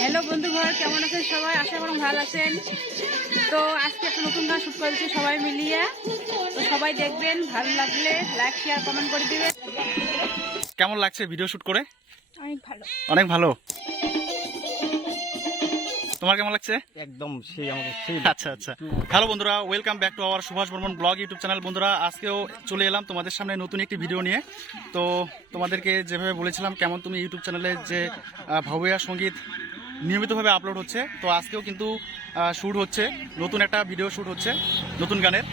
Hello বন্ধুঘর, কেমন আছেন সবাই? আশা করি ভালো আছেন। তো আজকে একটা নতুন গান শুট করেছি সবাই মিলিয়ে। তো সবাই দেখবেন, ভালো লাগলে লাইক শেয়ার কমেন্ট করে দিবেন। কেমন লাগছে ভিডিও শুট করে? অনেক ভালো। অনেক ভালো। তোমার কেমন লাগছে? একদম সেই আমাদের আচ্ছা আচ্ছা। হ্যালো বন্ধুরা, welcome back to our Subhash Barman blog YouTube channel. বন্ধুরা, আজকেও চলে এলাম তোমাদের সামনে নতুন একটি ভিডিও নিয়ে। তো তোমাদেরকে যেভাবে বলেছিলাম কেমন তুমি ইউটিউব চ্যানেলে যে ভাউয়া সঙ্গীত নিয়মিতভাবে আপলোড হচ্ছে, তো আজকেও কিন্তু শ্যুট হচ্ছে, নতুন একটা ভিডিও শ্যুট হচ্ছে নতুন গানের।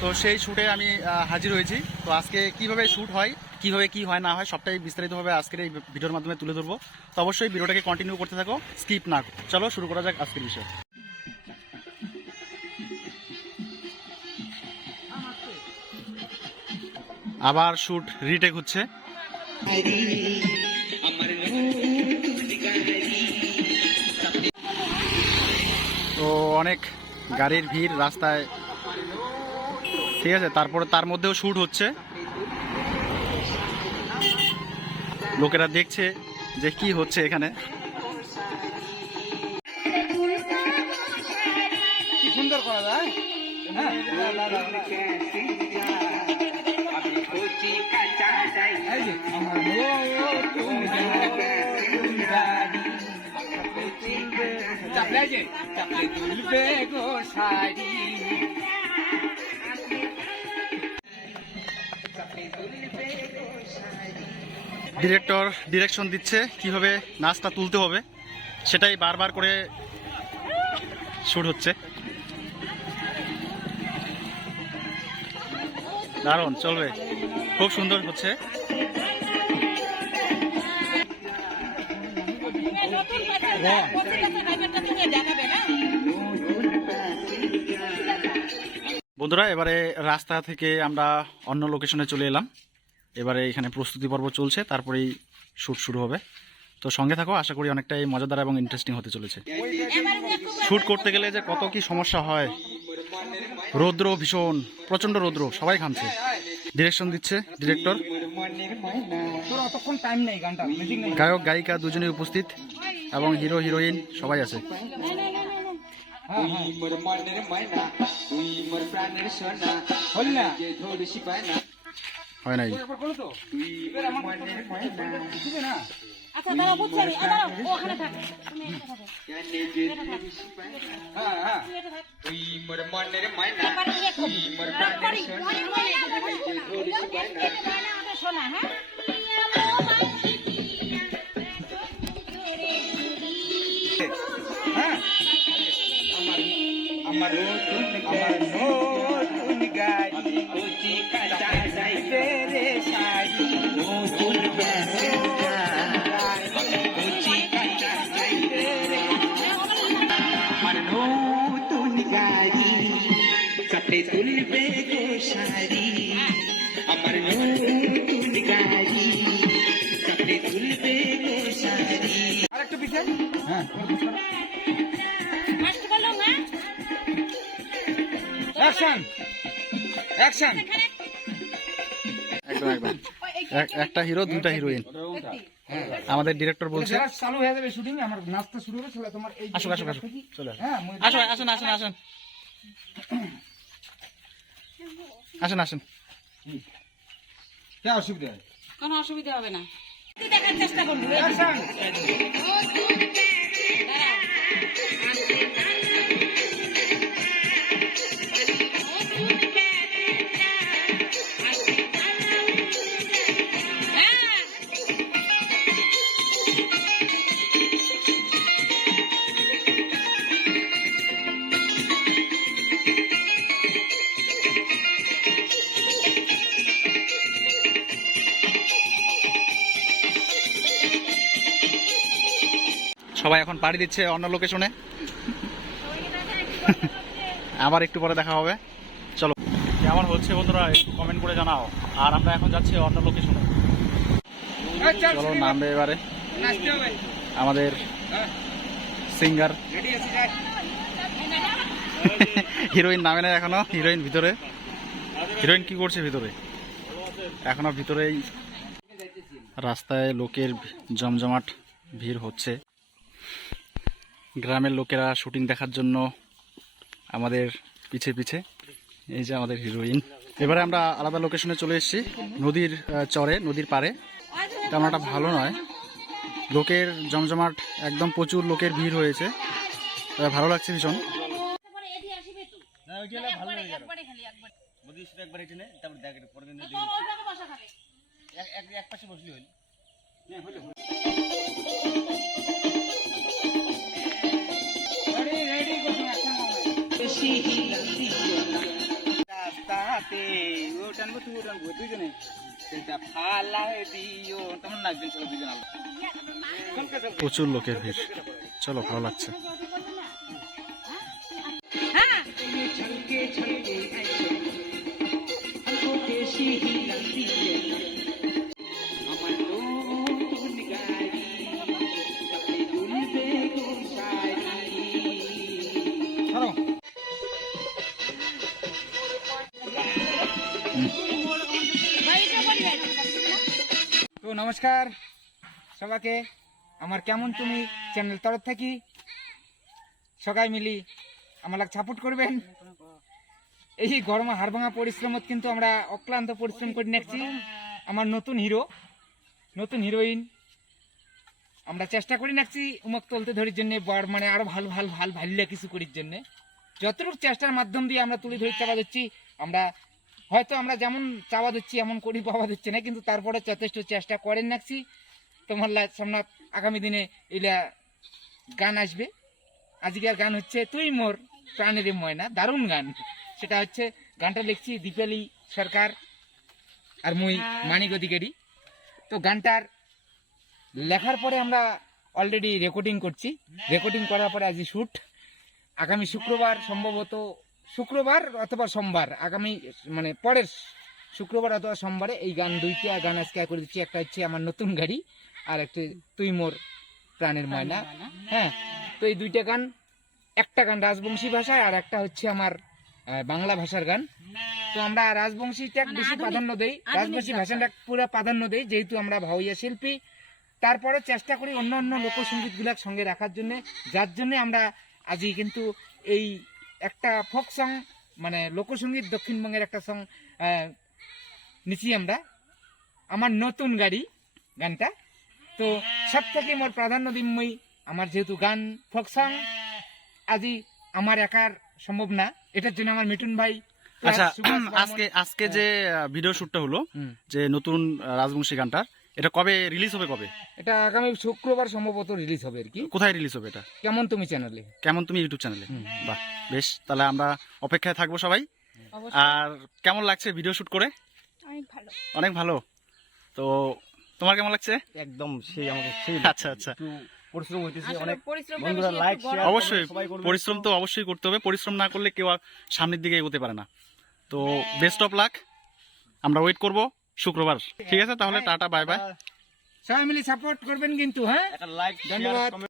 তো সেই শ্যুটে আমি হাজির হয়েছি। তো আজকে কিভাবে শ্যুট হয়, কিভাবে কি হয় না হয় সবটাই বিস্তারিতভাবে আজকের এই ভিডিওর মাধ্যমে তুলে ধরবো। তো অবশ্যই ভিডিওটাকে কন্টিনিউ করতে থাকো, স্কিপ না। চলো শুরু করা যাক আজকের বিষয়। আবার শ্যুট রিটেক হচ্ছে। তো অনেক গাড়ির ভিড় রাস্তায়, ঠিক আছে। তারপরে তার মধ্যেও শ্যুট হচ্ছে, লোকেরা দেখছে যে কি হচ্ছে এখানে। কি সুন্দর করা যায়। ডিরেক্টর ডিরেকশন দিচ্ছে কিভাবে নাচটা তুলতে হবে, সেটাই বারবার করে শুট হচ্ছে। দারুণ চলবে, খুব সুন্দর হচ্ছে। বন্ধুরা, এবারে রাস্তা থেকে আমরা অন্য লোকেশনে চলে এলাম। এবারে এখানে প্রস্তুতি পর্ব চলছে, তারপরেই শ্যুট শুরু হবে। তো সঙ্গে থাকো, আশা করি অনেকটাই মজাদার এবং ইন্টারেস্টিং হতে চলেছে। শ্যুট করতে গেলে যে কত কি সমস্যা হয়, রৌদ্র ভীষণ, প্রচণ্ড রৌদ্র, সবাই ঘামছে। ডিরেকশন দিচ্ছে ডিরেক্টর। গায়ক গায়িকা দুজনেই উপস্থিত এবং হিরো হিরোইন সবাই আছে। হয় নাই। তুলবে গো শাড়ি আমার নতুন গাড়ি, চাপড়ে তুলবে গো শাড়ি। আরেকটু পিছে। হ্যাঁ, অ্যাকশন অ্যাকশন। একদম একদম, একটা হিরো দুইটা হিরোইন। আমাদের ডিরেক্টর বলছে চালু হয়ে যাবে শুটিং, আমার নাচটা শুরু হবে। চলে তোমার এই আসুন আসুন আসুন, চলে হ্যাঁ, আসুন আসুন আসুন আসুন আসুন আসুন। কি অসুবিধা? কোনো অসুবিধা হবে না, দেখার চেষ্টা করবো। সবাই এখন পাড়ি দিচ্ছে অন্য লোকেশনে। আবার একটু পরে দেখা হবে। চলো, কেমন হচ্ছে বন্ধুরা একটু কমেন্ট করে জানাও। আর আমরা এখন যাচ্ছি অন্য লোকেশনে। চলো নামবে এবারে আমাদের সিঙ্গার। হিরোইন নামে না এখনো, হিরোইন ভিতরে। হিরোইন কি করছে ভিতরে? এখনো ভিতরেই। রাস্তায় লোকের জমজমাট ভিড় হচ্ছে। গ্রামের লোকেরা শুটিং দেখার জন্য আমাদের পিছে পিছে। এই যে আমাদের হিরোইন। এবারে আমরা আলাদা লোকেশনে চলে এসেছি, নদীর চরে, নদীর পাড়ে। তেমন একটা ভালো নয়, লোকের জমজমাট, একদম প্রচুর লোকের ভিড় হয়েছে। ভালো লাগছে ভীষণ। রেডি করুন অ্যাকশন রাস্তাতে ও টানবো তুই টানবো দুজনে সেটা ফালায় দিও তেমন নাচবেন চলো দুজন আলো প্রচুর লোকের ভিড়। চলো, ভালো লাগছে। छलके छलके ऐसे हमको देशी ही लगती है আমার নতুন গাড়ি তাতে দুলবে গো শাড়ি চলো তো নমস্কার সবাইকে, আমার কেমন তুমি চ্যানেল তরফ থাকি সবাই মিলি আমাকে সাপোর্ট করবেন। এই গরমে হাড়ভাঙা পরিশ্রমত কিন্তু আমরা অক্লান্ত পরিশ্রম করে নিচ্ছি। আমার নতুন হিরো, নতুন হিরোইন আমরা চেষ্টা করে নিচ্ছি উমক তুলতে ধরার জন্য, বড় মানে আরো ভালো ভালো ভালো ভালো কিছু করার জন্য। যতটুকু চেষ্টার মাধ্যম দিয়ে আমরা তুলে ধরে চাপা দিচ্ছি। আমরা হয়তো আমরা যেমন চাওয়া দিচ্ছি এমন করি পাওয়া দিচ্ছে না, কিন্তু তারপরে যথেষ্ট চেষ্টা করে নাকছি। তোমার সামনে আগামী দিনে এলা গান আসবে। আজকের গান হচ্ছে তুই মোর প্রাণের ময়না, দারুণ গান। সেটা হচ্ছে গানটা লিখছি দীপালি সরকার আর মুই মানিক অধিকারী। তো গানটার লেখার পরে আমরা অলরেডি রেকর্ডিং করছি। রেকর্ডিং করার পরে আজ শ্যুট। আগামী শুক্রবার, সম্ভবত শুক্রবার অথবা সোমবার, আগামী মানে পরের শুক্রবার অথবা সোমবারে এই গান, দুইটা গান আজকে করে দিচ্ছি। একটা হচ্ছে আমার নতুন গাড়ি আর একটা তুই মোর প্রাণের ময়না। হ্যাঁ, তো এই দুইটা গান, একটা গান রাজবংশী ভাষায় আর একটা হচ্ছে আমার বাংলা ভাষার গান। তো আমরা রাজবংশীটা বেশি প্রাধান্য দেই, রাজবংশী ভাষাটা পুরো প্রাধান্য দেই, যেহেতু আমরা ভাওয়াইয়া শিল্পী। তারপরে চেষ্টা করি অন্য অন্য লোকসঙ্গীতগুলোর সঙ্গে রাখার জন্য, যার জন্য আমরা আজই কিন্তু এই একটা ফোক সং মানে লোকসঙ্গীত দক্ষিণবঙ্গের একটা সং নিচ্ছি আমরা, আমার নতুন গাড়ি গানটা। তো সব থেকে মোর প্রাধান্য দিম মই আমার, যেহেতু গান ফোক সং আজি আমার একার সম্ভব না, এটার জন্য আমার মিঠুন ভাই। আচ্ছা, আজকে যে ভিডিও শুটটা হলো, যে নতুন রাজবংশী গানটার, এটা কবে রিলিজ হবে? কবে? এটা আগামী শুক্রবার সম্ভবত রিলিজ হবে আর কি। কোথায় রিলিজ হবে এটা? কেমন তুমি চ্যানেলে, কেমন তুমি ইউটিউব চ্যানেলে। বাহ, বেশ, তাহলে আমরা অপেক্ষায় থাকবো সবাই। আর কেমন লাগছে ভিডিও শুট করে? অনেক ভালো। অনেক ভালো। তো তোমার কেমন লাগছে? একদম সেই আমাদের সেই আচ্ছা আচ্ছা, একটু পরিশ্রম হইতেছে আসলে অনেক। পরিশ্রম বন্ধুরা লাইক শেয়ার অবশ্যই পরিশ্রম তো অবশ্যই করতে হবে। পরিশ্রম না করলে কেউ আর সামনের দিকে এগোতে পারে না। তো বেস্ট অফ লাক, আমরা ওয়েট করব শুক্রবার। ঠিক আছে, তাহলে টাটা, বাই বাই। সবাই মিলে সাপোর্ট করবেন কিন্তু। হ্যাঁ, একটা লাইক ধন্যবাদ।